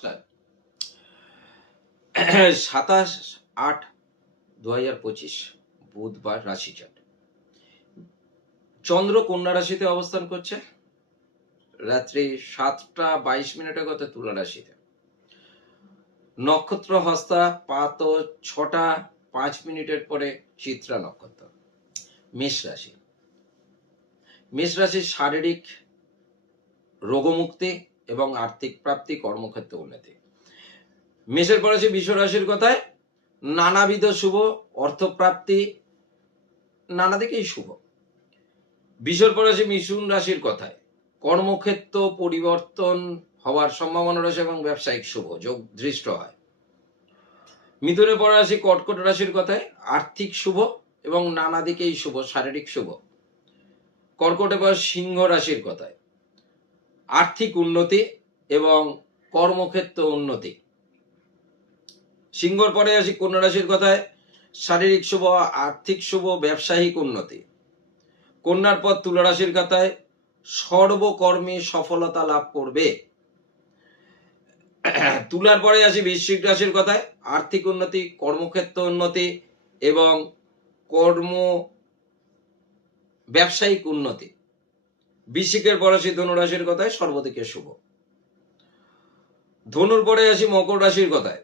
27/8/2025 বুধবার রাশি চার্ট। চন্দ্র কন্যা রাশিতে অবস্থান করছে, রাত্রি 7টা 22 গত তুলা রাশিতে। নক্ষত্র হস্তা, পাত 6টা 5 পরে চিত্রা নক্ষত্র। মেষ রাশি। মেষ রাশির শারীরিক রোগমুক্তি এবং আর্থিক প্রাপ্তি, কর্মক্ষেত্রে উন্নতি। মেষের পর আছে বৃষ রাশির কথায় নানাবিধ শুভ অর্থপ্রাপ্তি, নানা দিকেই শুভ। বৃষর পর আছে মিথুন রাশির কথায় কর্মক্ষেত্র পরিবর্তন হওয়ার সম্ভাবনা রয়েছে এবং ব্যবসায়িক শুভ যোগ দৃষ্ট হয়। মিথুনের পর রাশি কর্কট রাশির কথায় আর্থিক শুভ এবং নানা দিকেই শুভ, শারীরিক শুভ। কর্কটের পর সিংহ রাশির কথায় আর্থিক উন্নতি এবং কর্মক্ষেত্র উন্নতি। সিংহর পরে আসি কন্যা রাশির কথায় শারীরিক শুভ, আর্থিক শুভ, ব্যবসায়িক উন্নতি। কন্যার পর তুলা রাশির কথায় সর্বকর্মে সফলতা লাভ করবে। তুলার পরে আসি বৃশ্চিক রাশির কথায় আর্থিক উন্নতি, কর্মক্ষেত্র উন্নতি এবং ব্যবসায়িক উন্নতি। বৃশ্চিকের পর আসি ধনু রাশির কথায় সর্বদিকে শুভ। ধনুর পরে আসি মকর রাশির কথায়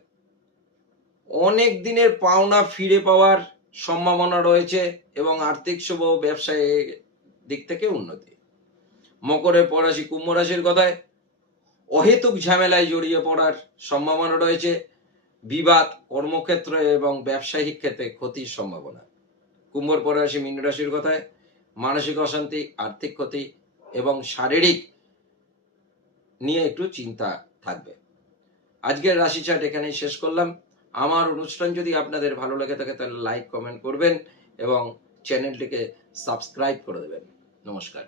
অনেক দিনের পাওনা ফিরে পাওয়ার সম্ভাবনা রয়েছে এবং আর্থিক শুভ, ব্যবসায়িক দিক থেকে উন্নতি। মকরের পর আসি কুম্ভ রাশির কথায় অহেতুক ঝামেলায় জড়িয়ে পড়ার সম্ভাবনা রয়েছে, বিবাদ, কর্মক্ষেত্র এবং ব্যবসায়িক ক্ষেত্রে ক্ষতির সম্ভাবনা। কুম্ভর পরে আসি মীন রাশির কথায় মানসিক অশান্তি, আর্থিক ক্ষতি এবং শারীরিক নিয়ে একটু চিন্তা থাকবে। আজকের রাশি চার্ট এখানেই শেষ করলাম। আমার অনুষ্ঠান যদি আপনাদের ভালো লাগে থাকে তাহলে লাইক, কমেন্ট করবেন এবং চ্যানেলটিকে সাবস্ক্রাইব করে দেবেন। নমস্কার।